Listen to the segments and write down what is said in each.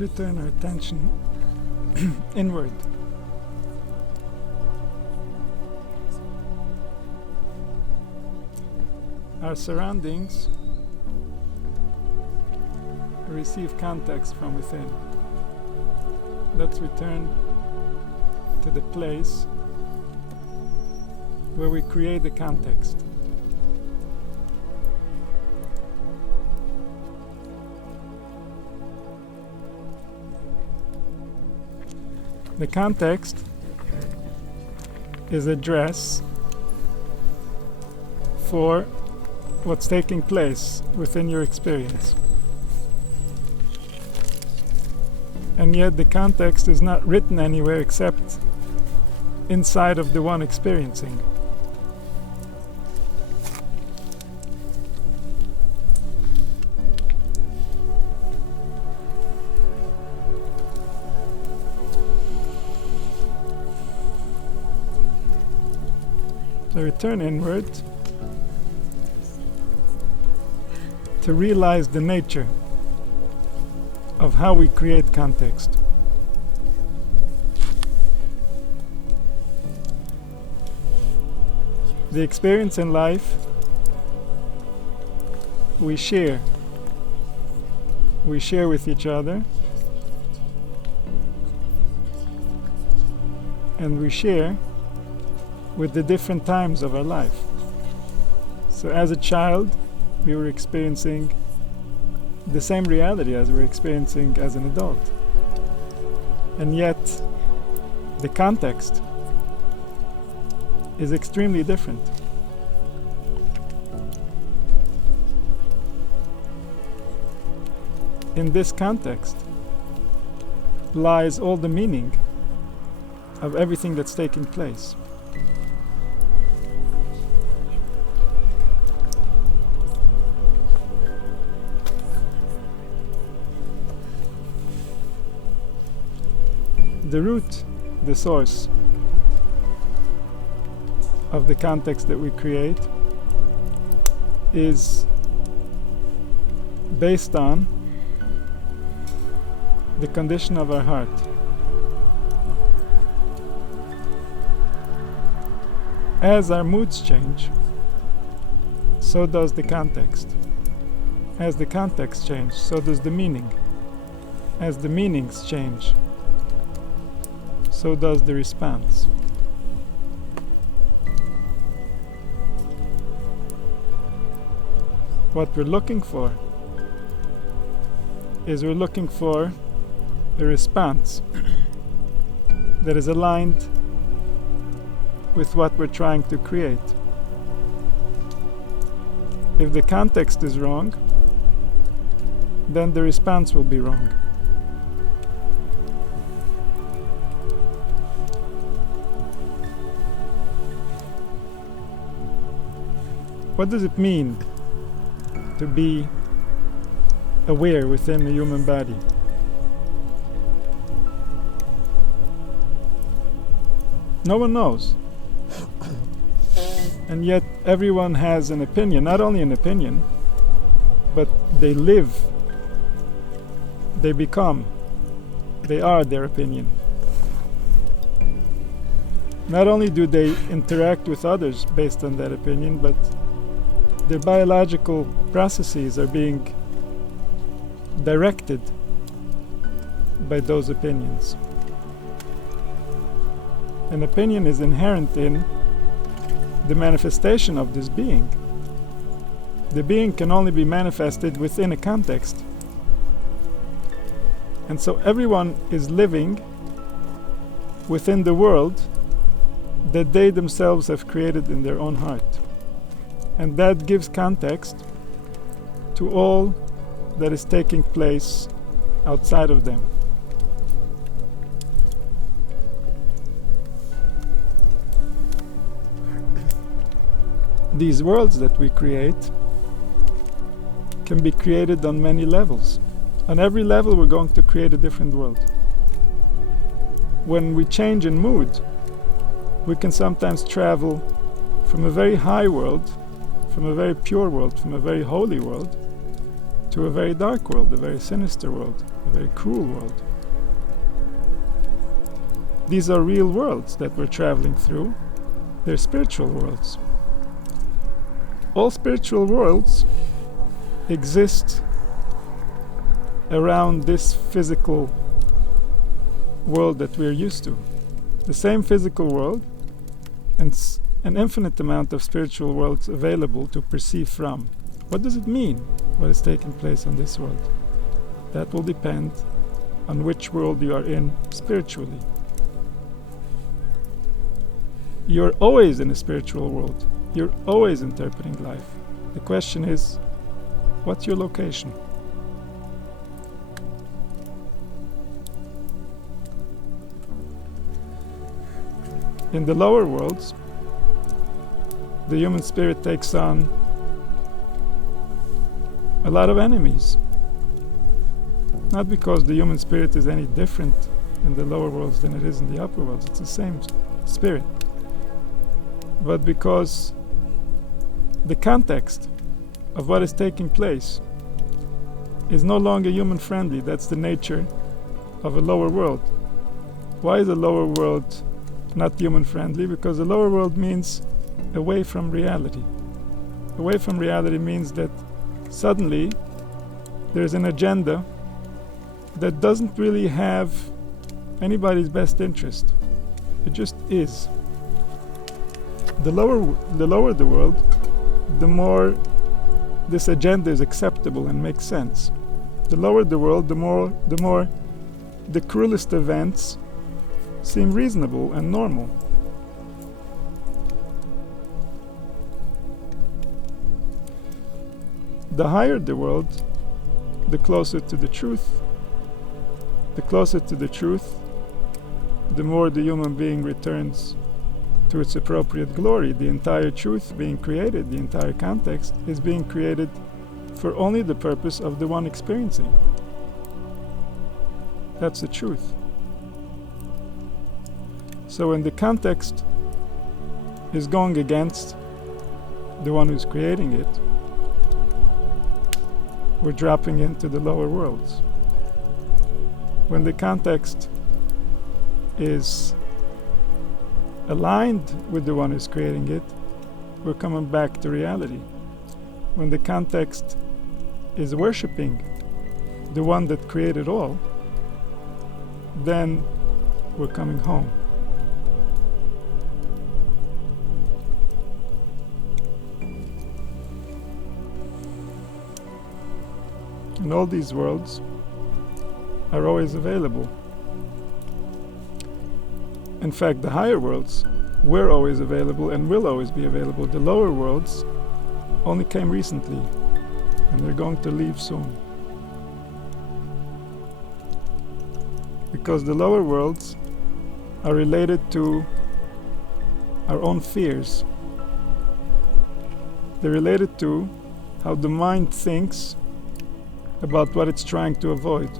Let's return our attention inward. Our surroundings receive context from within. Let's return to the place where we create the context. The context is a dress for what's taking place within your experience. And yet the context is not written anywhere except inside of the one experiencing. So return inward to realize the nature of how we create context. The experience in life we share with each other, and we share with the different times of our life. So as a child, we were experiencing the same reality as we're experiencing as an adult. And yet, the context is extremely different. In this context lies all the meaning of everything that's taking place. The root, the source of the context that we create is based on the condition of our heart. As our moods change, so does the context. As the context changes, so does the meaning. As the meanings change, so does the response. What we're looking for is we're looking for a response that is aligned with what we're trying to create. If the context is wrong, then the response will be wrong. What does it mean to be aware within the human body? No one knows. And yet everyone has an opinion, not only an opinion, but they live, they become, they are their opinion. Not only do they interact with others based on that opinion, but their biological processes are being directed by those opinions. An opinion is inherent in the manifestation of this being. The being can only be manifested within a context. And so everyone is living within the world that they themselves have created in their own heart. And that gives context to all that is taking place outside of them. These worlds that we create can be created on many levels. On every level we're going to create a different world. When we change in mood, we can sometimes travel from a very high world, from a very pure world, from a very holy world, to a very dark world, a very sinister world, a very cruel world. These are real worlds that we're traveling through. They're spiritual worlds. All spiritual worlds exist around this physical world that we're used to. The same physical world and an infinite amount of spiritual worlds available to perceive from. What does it mean, what is taking place on this world? That will depend on which world you are in spiritually. You're always in a spiritual world. You're always interpreting life. The question is, what's your location? In the lower worlds, the human spirit takes on a lot of enemies. Not because the human spirit is any different in the lower worlds than it is in the upper worlds. It's the same spirit. But because the context of what is taking place is no longer human friendly. That's the nature of a lower world. Why is a lower world not human friendly? Because the lower world means away from reality. Away from reality means that suddenly there's an agenda that doesn't really have anybody's best interest. It just is. The lower the world, the more this agenda is acceptable and makes sense. The lower the world, the more the cruelest events seem reasonable and normal. The higher the world, the closer to the truth. The closer to the truth, the more the human being returns to its appropriate glory. The entire truth being created, the entire context, is being created for only the purpose of the one experiencing. That's the truth. So when the context is going against the one who's creating it, we're dropping into the lower worlds. When the context is aligned with the one who's creating it, we're coming back to reality. When the context is worshipping the one that created all, then we're coming home. And all these worlds are always available. In fact, the higher worlds were always available and will always be available. The lower worlds only came recently, and they're going to leave soon. Because the lower worlds are related to our own fears. They're related to how the mind thinks about what it's trying to avoid.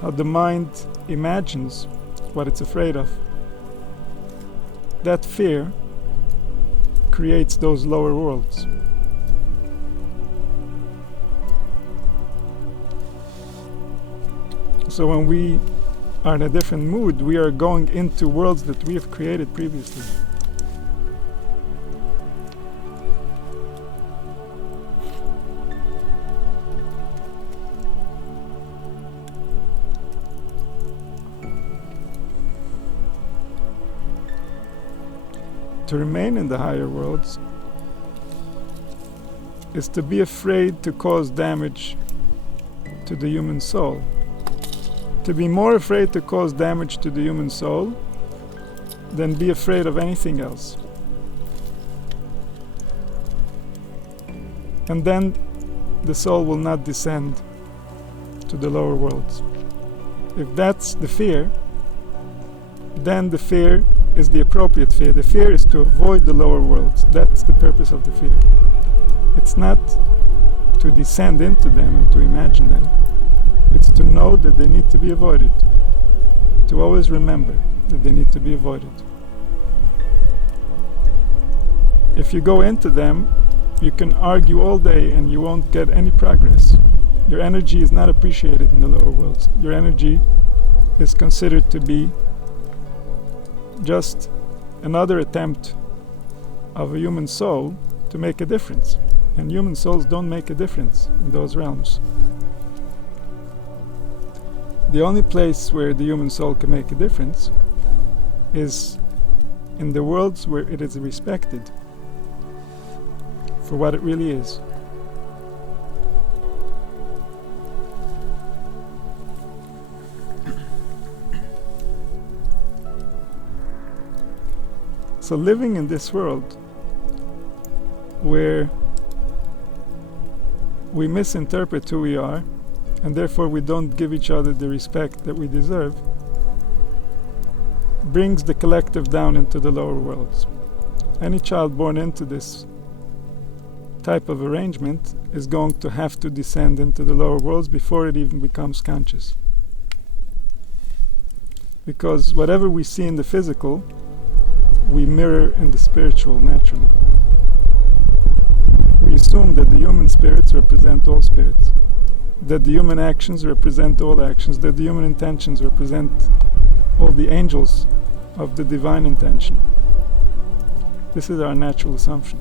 How the mind imagines what it's afraid of. That fear creates those lower worlds. So when we are in a different mood, we are going into worlds that we have created previously. To remain in the higher worlds is to be afraid to cause damage to the human soul. To be more afraid to cause damage to the human soul than be afraid of anything else. And then the soul will not descend to the lower worlds. If that's the fear, then the fear is the appropriate fear. The fear is to avoid the lower worlds. That's the purpose of the fear. It's not to descend into them and to imagine them. It's to know that they need to be avoided. To always remember that they need to be avoided. If you go into them you can argue all day and you won't get any progress. Your energy is not appreciated in the lower worlds. Your energy is considered to be just another attempt of a human soul to make a difference. And human souls don't make a difference in those realms. The only place where the human soul can make a difference is in the worlds where it is respected for what it really is. So living in this world where we misinterpret who we are and therefore we don't give each other the respect that we deserve brings the collective down into the lower worlds. Any child born into this type of arrangement is going to have to descend into the lower worlds before it even becomes conscious. Because whatever we see in the physical, we mirror in the spiritual naturally. We assume that the human spirits represent all spirits, that the human actions represent all actions, that the human intentions represent all the angels of the divine intention. This is our natural assumption.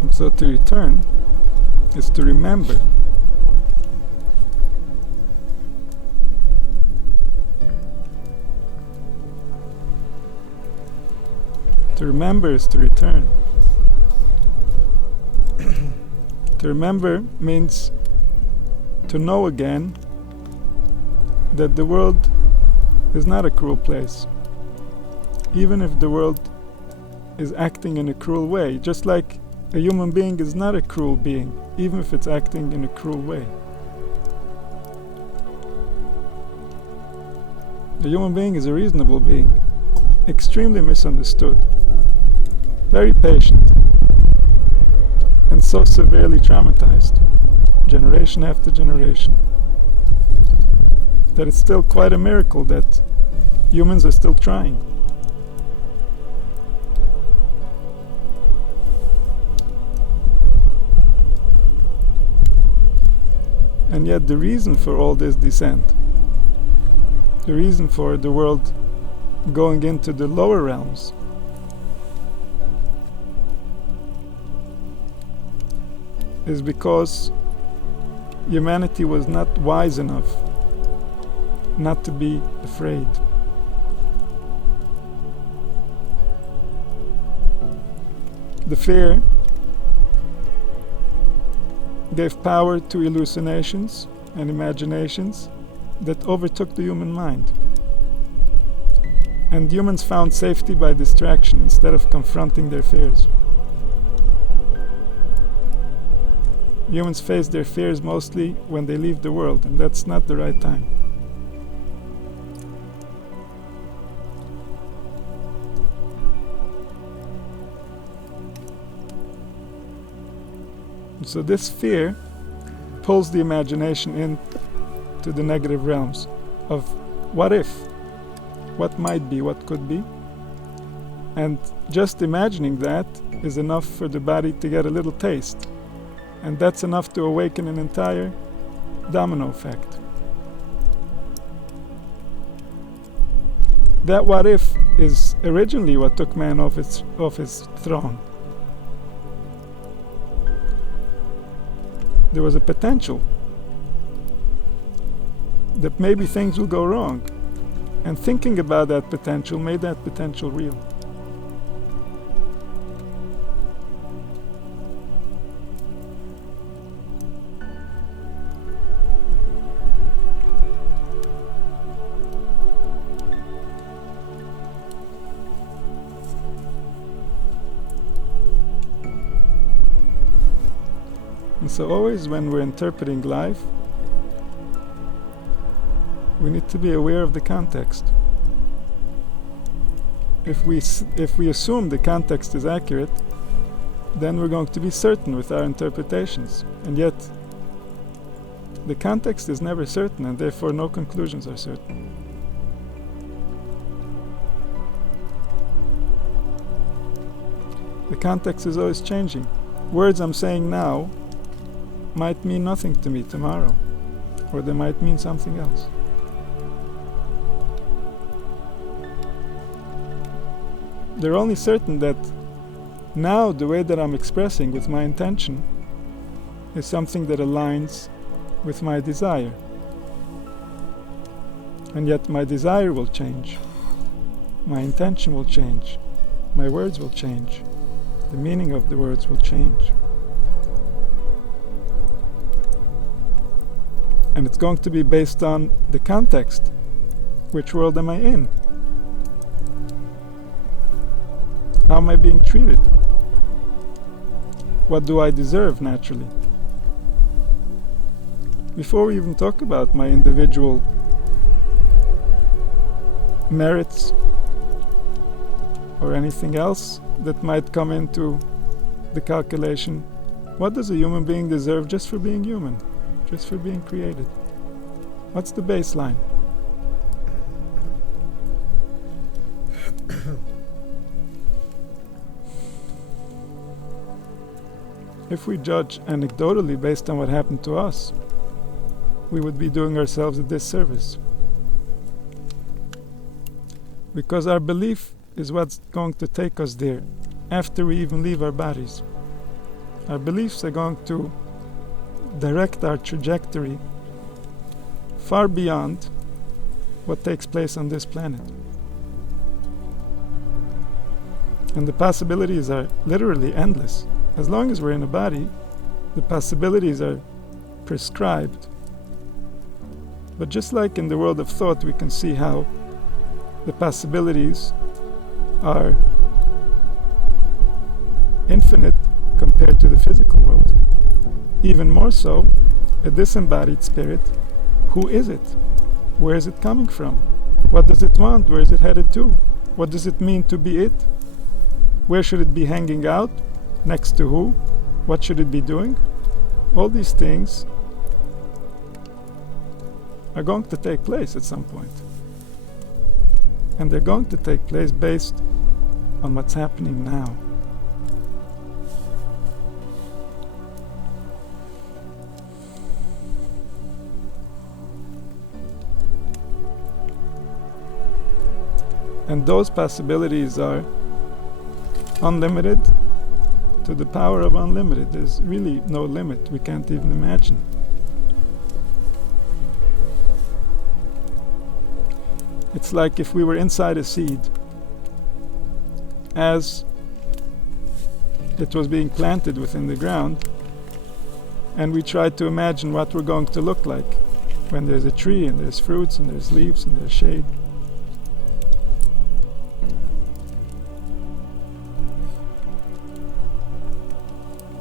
And so to return is to remember. To remember is to return. To remember means to know again that the world is not a cruel place. Even if the world is acting in a cruel way, just like a human being is not a cruel being, even if it's acting in a cruel way. The human being is a reasonable being, extremely misunderstood, very patient, and so severely traumatized, generation after generation, that it's still quite a miracle that humans are still trying. And yet the reason for all this descent, the reason for the world going into the lower realms, is because humanity was not wise enough not to be afraid. The fear gave power to hallucinations and imaginations that overtook the human mind. And humans found safety by distraction instead of confronting their fears. Humans face their fears mostly when they leave the world, and that's not the right time. So this fear pulls the imagination in to the negative realms of what if, what might be, what could be. And just imagining that is enough for the body to get a little taste. And that's enough to awaken an entire domino effect. That what if is originally what took man off his throne. There was a potential that maybe things will go wrong, and thinking about that potential made that potential real. And so always when we're interpreting life, we need to be aware of the context. if we assume the context is accurate, then we're going to be certain with our interpretations. And yet, the context is never certain, and therefore no conclusions are certain. The context is always changing. Words I'm saying now might mean nothing to me tomorrow, or they might mean something else. They're only certain that now the way that I'm expressing with my intention is something that aligns with my desire. And yet my desire will change, my intention will change, my words will change, the meaning of the words will change. And it's going to be based on the context. Which world am I in? How am I being treated? What do I deserve naturally? Before we even talk about my individual merits or anything else that might come into the calculation, what does a human being deserve just for being human, just for being created? What's the baseline? If we judge anecdotally based on what happened to us, we would be doing ourselves a disservice. Because our belief is what's going to take us there after we even leave our bodies. Our beliefs are going to direct our trajectory far beyond what takes place on this planet. And the possibilities are literally endless. As long as we're in a body, the possibilities are prescribed. But just like in the world of thought, we can see how the possibilities are infinite compared to the physical world. Even more so, a disembodied spirit, who is it? Where is it coming from? What does it want? Where is it headed to? What does it mean to be it? Where should it be hanging out? Next to who? What should it be doing? All these things are going to take place at some point. And they're going to take place based on what's happening now. And those possibilities are unlimited to the power of unlimited. There's really no limit. We can't even imagine. It's like if we were inside a seed as it was being planted within the ground, and we tried to imagine what we're going to look like when there's a tree and there's fruits and there's leaves and there's shade.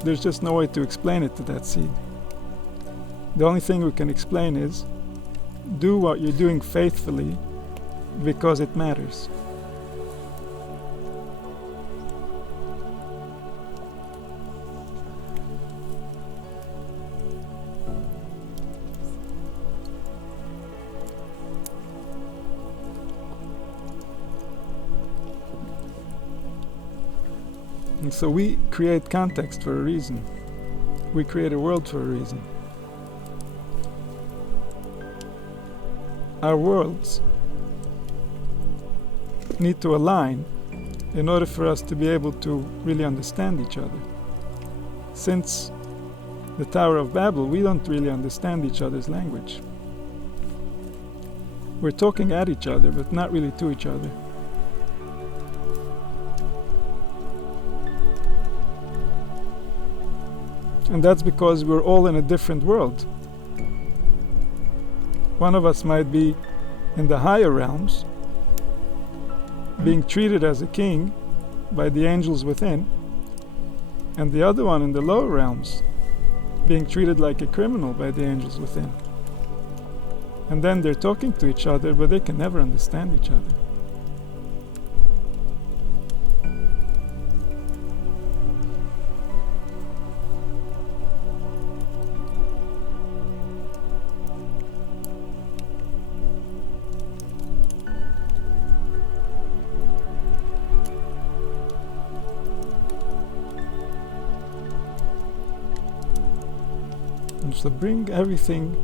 There's just no way to explain it to that seed. The only thing we can explain is do what you're doing faithfully because it matters. And so we create context for a reason. We create a world for a reason. Our worlds need to align in order for us to be able to really understand each other. Since the Tower of Babel, we don't really understand each other's language. We're talking at each other, but not really to each other. And that's because we're all in a different world. One of us might be in the higher realms, being treated as a king by the angels within, and the other one in the lower realms, being treated like a criminal by the angels within. And then they're talking to each other, but they can never understand each other. So bring everything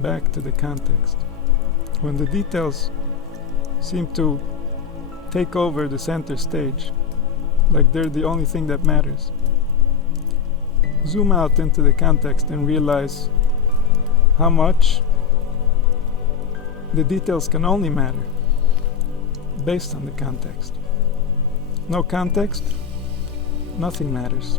back to the context. When the details seem to take over the center stage, like they're the only thing that matters, zoom out into the context and realize how much the details can only matter based on the context. No context, nothing matters.